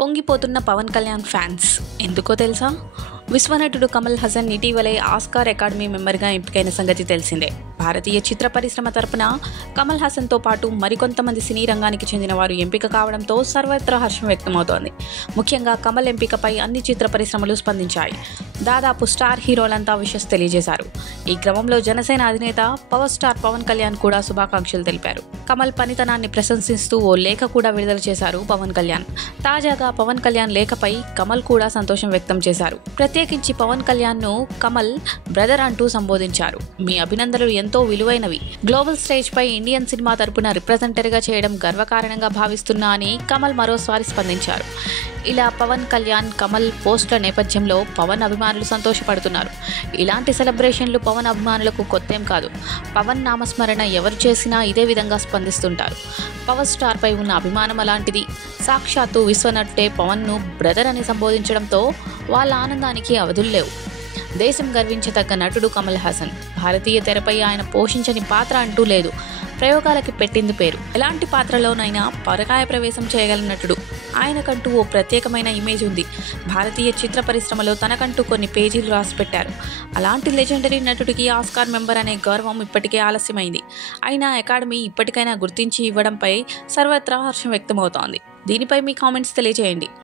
పొంగిపోతున్న Pawan Kalyan fans ఎందుకో తెలుసా? విశ్వనటుడు కమల్ హాసన్ ఇటీవలే ఆస్కార్ అకాడమీ మెంబర్గా ఎంపికైన సంగతి తెలిసిందే. భారతీయ చిత్ర పరిశ్రమ తరపున కమల్ హాసన్తో పాటు మరికొంతమంది సినీ రంగానికి చెందిన వారు ఎంపిక కావడంతో సర్వత్రా హర్షం వ్యక్తమవుతోంది. ముఖ్యంగా కమల్ ఎంపికపై అన్ని చిత్ర పరిశ్రమలు స్పందించాయి. దాదాపు స్టార్ హీరోలంతా విషెస్ తెలియజేశారు. ఈ క్రమంలో జనసేన అధినేత పవర్ స్టార్ పవన్ కళ్యాణ్ కూడా శుభాకాంక్షలు తెలిపారు. కమల్ పనితనాన్ని ప్రశంసిస్తూ ఓ లేఖ కూడా విడుదల చేశారు పవన్ కళ్యాణ్. తాజాగా పవన్ కళ్యాణ్ లేఖపై కమల్ కూడా సంతోషం వ్యక్తం చేశారు. ప్రత్యేకించి పవన్ కళ్యాణ్ను కమల్ బ్రదర్ అంటూ సంబోధించారు. మీ అభినందనలు ఎంతో విలువైనవి. గ్లోబల్ స్టేజ్ పై ఇండియన్ సినిమా తరపున రిప్రజెంటర్గా చేయడం గర్వకారణంగా భావిస్తున్నా అని కమల్ మరోసారి స్పందించారు. ఇలా పవన్ కళ్యాణ్ కమల్ పోస్టుల నేపథ్యంలో పవన్ అభిమానులు సంతోషపడుతున్నారు. ఇలాంటి సెలబ్రేషన్లు పవన్ అభిమానులకు కొత్తేం కాదు. పవన్ నామస్మరణ ఎవరు చేసినా ఇదే విధంగా స్పందిస్తుంటారు. పవర్ స్టార్ పై ఉన్న అభిమానం అలాంటిది. సాక్షాత్తు విశ్వనట్టే పవన్ను బ్రదర్ అని సంబోధించడంతో వాళ్ళ ఆనందానికి అవధులు లేవు. దేశం గర్వించదగ్గ నటుడు కమల్ హాసన్. భారతీయ తెరపై ఆయన పోషించని పాత్ర అంటూ లేదు. ప్రయోగాలకి పెట్టింది పేరు. ఎలాంటి పాత్రలోనైనా పరకాయ ప్రవేశం చేయగల నటుడు. ఆయనకంటూ ఓ ప్రత్యేకమైన ఇమేజ్ ఉంది. భారతీయ చిత్ర పరిశ్రమలో తనకంటూ కొన్ని పేజీలు రాసిపెట్టారు. అలాంటి లెజెండరీ నటుడికి ఆస్కార్ మెంబర్ అనే గౌరవం ఇప్పటికే ఆలస్యమైంది. అయినా అకాడమీ ఇప్పటికైనా గుర్తించి ఇవ్వడంపై సర్వత్రా హర్షం వ్యక్తమవుతోంది. దీనిపై మీ కామెంట్స్ తెలియజేయండి.